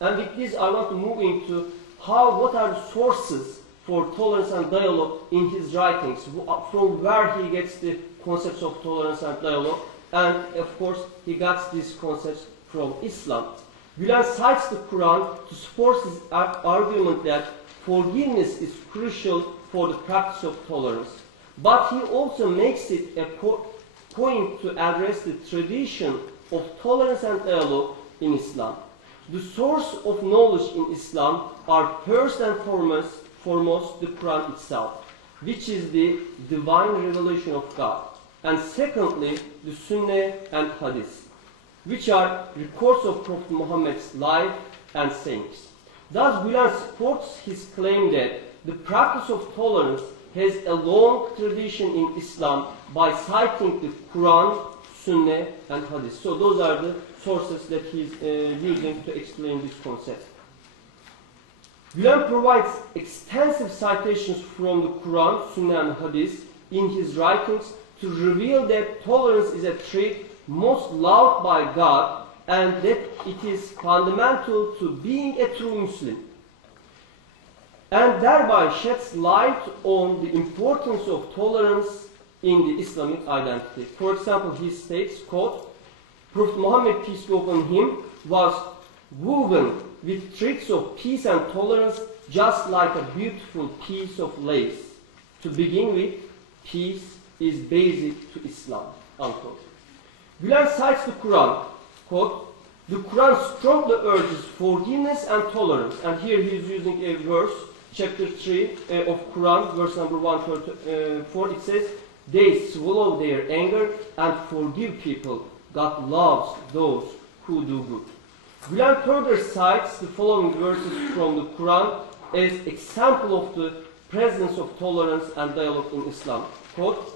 And with this, I want to move into what are the sources for tolerance and dialogue in his writings, from where he gets the concepts of tolerance and dialogue. And of course, he got these concepts from Islam. Gülen cites the Quran to support his argument that forgiveness is crucial for the practice of tolerance. But he also makes it a point to address the tradition of tolerance and dialogue in Islam. The source of knowledge in Islam are first and foremost the Quran itself, which is the divine revelation of God. And secondly, the Sunnah and Hadith, which are records of Prophet Muhammad's life and sayings. Thus, Gülen supports his claim that the practice of tolerance has a long tradition in Islam by citing the Quran, Sunnah, and Hadith. So those are the sources that he's using to explain this concept. Gülen provides extensive citations from the Quran, Sunnah, and Hadith in his writings to reveal that tolerance is a trait most loved by God and that it is fundamental to being a true Muslim, and thereby sheds light on the importance of tolerance in the Islamic identity. For example, he states, quote, Prophet Muhammad, peace be upon him, was woven with tricks of peace and tolerance just like a beautiful piece of lace. To begin with, peace is basic to Islam, unquote. Gülen cites the Quran, quote, the Quran strongly urges forgiveness and tolerance. And here he is using a verse, chapter 3 of Quran, verse number 134. It says, they swallow their anger and forgive people. God loves those who do good. Gülen further cites the following verses from the Quran as example of the presence of tolerance and dialogue in Islam. Quote,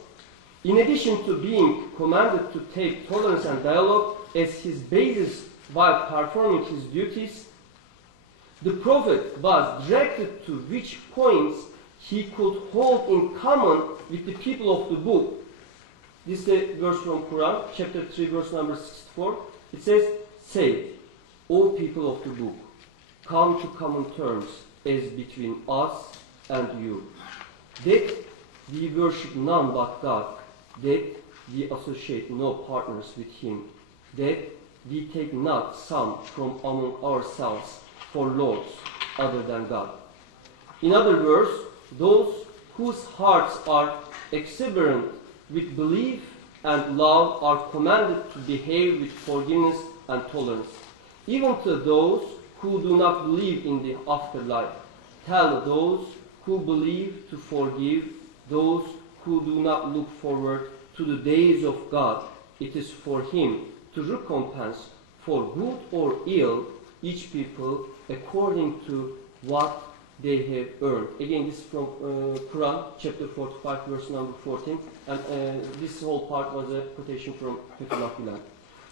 in addition to being commanded to take tolerance and dialogue as his basis while performing his duties, the Prophet was directed to which points he could hold in common with the people of the book. This is the verse from Quran, chapter 3, verse number 64. It says, say, O people of the book, come to common terms as between us and you, that we worship none but God, that we associate no partners with him, that we take not some from among ourselves for lords other than God. In other words, those whose hearts are exuberant with belief and love are commanded to behave with forgiveness and tolerance. Even to those who do not believe in the afterlife, tell those who believe to forgive those who do not look forward to the days of God. It is for him to recompense for good or ill each people according to what they have earned. Again, this is from Quran, chapter 45, verse number 14. And this whole part was a quotation from Fethullah Gülen.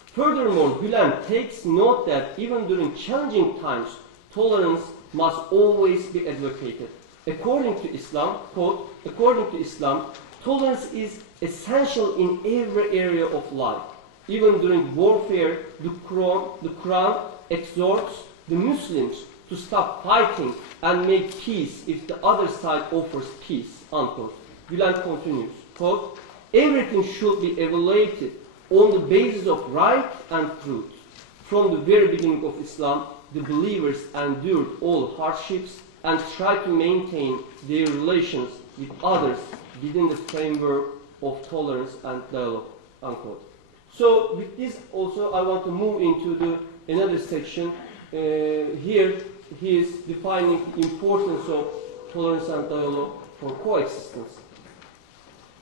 Furthermore, Gülen takes note that even during challenging times, tolerance must always be advocated. According to Islam, quote, according to Islam, tolerance is essential in every area of life. Even during warfare, the Quran exhorts the Muslims to stop fighting and make peace if the other side offers peace, unquote. Gülen continues, quote, everything should be evaluated on the basis of right and truth. From the very beginning of Islam, the believers endured all hardships and tried to maintain their relations with others within the framework of tolerance and dialogue, unquote. So with this also I want to move into another section. Here he is defining the importance of tolerance and dialogue for coexistence.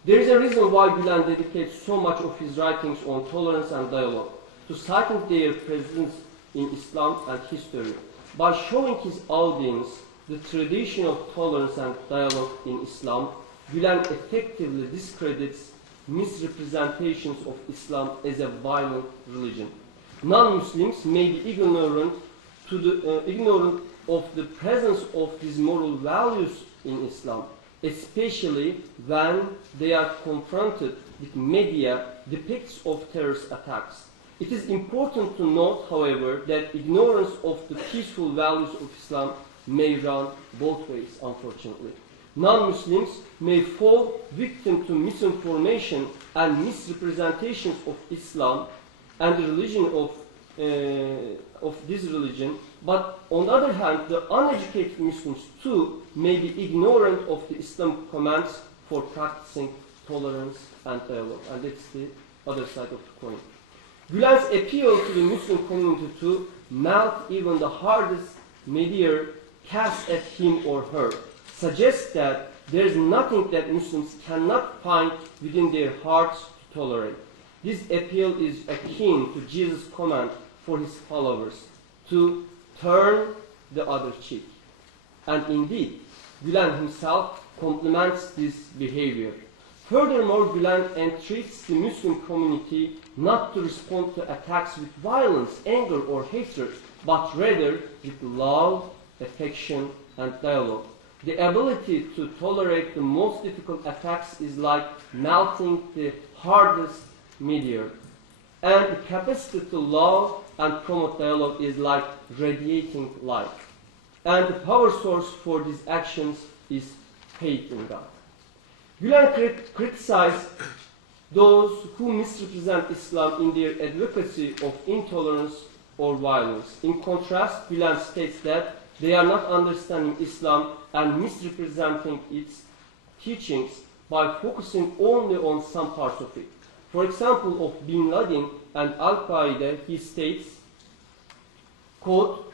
There is a reason why Gülen dedicates so much of his writings on tolerance and dialogue, to citing their presence in Islam and history. By showing his audience the tradition of tolerance and dialogue in Islam, Gülen effectively discredits misrepresentations of Islam as a violent religion. Non-Muslims may be ignorant of the presence of these moral values in Islam, especially when they are confronted with media depicts of terrorist attacks. It is important to note, however, that ignorance of the peaceful values of Islam may run both ways, unfortunately. Non-Muslims may fall victim to misinformation and misrepresentations of Islam and the religion of this religion, but on the other hand, the uneducated Muslims too may be ignorant of the Islamic commands for practicing tolerance and dialogue, and that's the other side of the coin. Gülen's appeal to the Muslim community to melt even the hardest meteor cast at him or her suggests that there is nothing that Muslims cannot find within their hearts to tolerate. This appeal is akin to Jesus' command for his followers to turn the other cheek. And indeed, Gülen himself complements this behavior. Furthermore, Gülen entreats the Muslim community not to respond to attacks with violence, anger, or hatred, but rather with love, affection, and dialogue. The ability to tolerate the most difficult attacks is like melting the hardest meteor. And the capacity to love and promote dialogue is like radiating light. And the power source for these actions is faith in God. Gülen criticized those who misrepresent Islam in their advocacy of intolerance or violence. In contrast, Gülen states that they are not understanding Islam and misrepresenting its teachings by focusing only on some parts of it. For example, of Bin Laden and Al-Qaeda, he states, quote,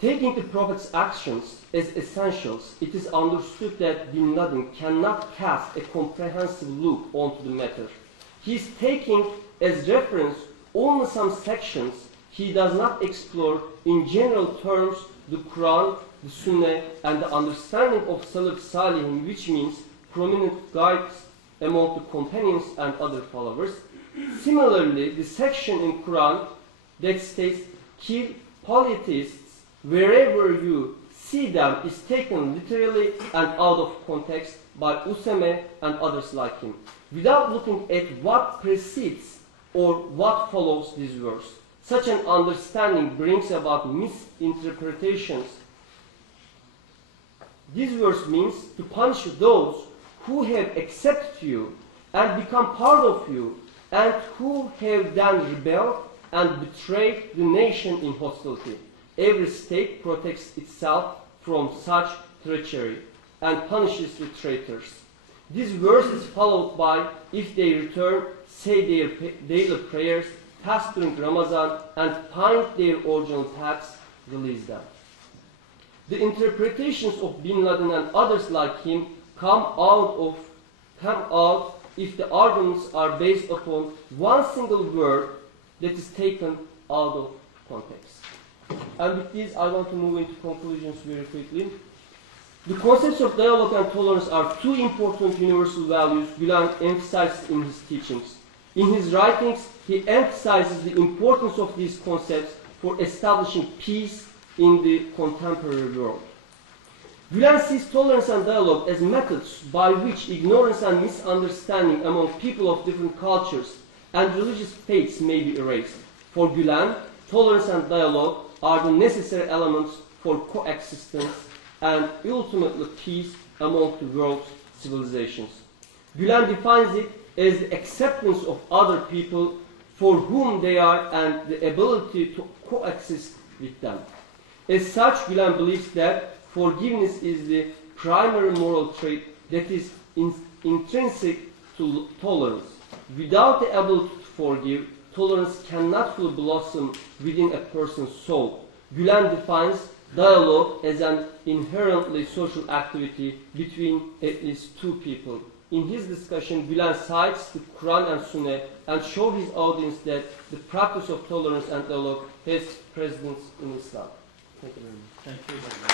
"Taking the Prophet's actions as essentials, it is understood that Bin Laden cannot cast a comprehensive look onto the matter. He is taking as reference only some sections. He does not explore in general terms the Quran, the Sunnah, and the understanding of Salaf Salihin, which means prominent guides among the companions and other followers. Similarly, the section in Quran that states, 'Kill polytheists wherever you see them' is taken literally and out of context by Usame and others like him, without looking at what precedes or what follows this verse. Such an understanding brings about misinterpretations. This verse means to punish those who have accepted you and become part of you, and who have then rebelled and betrayed the nation in hostility. Every state protects itself from such treachery and punishes the traitors. This verse is followed by, if they return, say their daily prayers, fast during Ramadan, and find their original paths, release them." The interpretations of Bin Laden and others like him come out if the arguments are based upon one single word that is taken out of context. And with this, I want to move into conclusions very quickly. The concepts of dialogue and tolerance are two important universal values Gülen emphasizes in his teachings. In his writings, he emphasizes the importance of these concepts for establishing peace in the contemporary world. Gülen sees tolerance and dialogue as methods by which ignorance and misunderstanding among people of different cultures and religious faiths may be erased. For Gülen, tolerance and dialogue are the necessary elements for coexistence and ultimately peace among the world's civilizations. Gülen defines it as the acceptance of other people for whom they are and the ability to coexist with them. As such, Gülen believes that forgiveness is the primary moral trait that is intrinsic to tolerance. Without the ability to forgive, tolerance cannot fully blossom within a person's soul. Gülen defines dialogue as an inherently social activity between at least two people. In his discussion, Gülen cites the Quran and Sunnah and shows his audience that the practice of tolerance and dialogue has precedence in Islam. Thank you very much. Thank you very much.